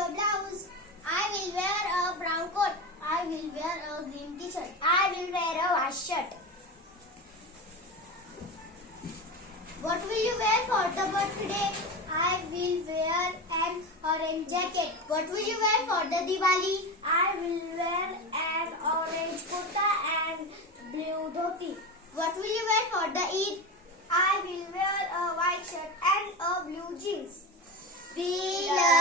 a blouse. I will wear a brown coat. I will wear a green t-shirt. I will wear a white shirt. What will you wear for the birthday? I will wear an orange jacket. What will you wear for the Diwali? I will wear an orange kurta and blue dhoti. What will you wear for the Eid? I will wear a white shirt and a blue jeans. We love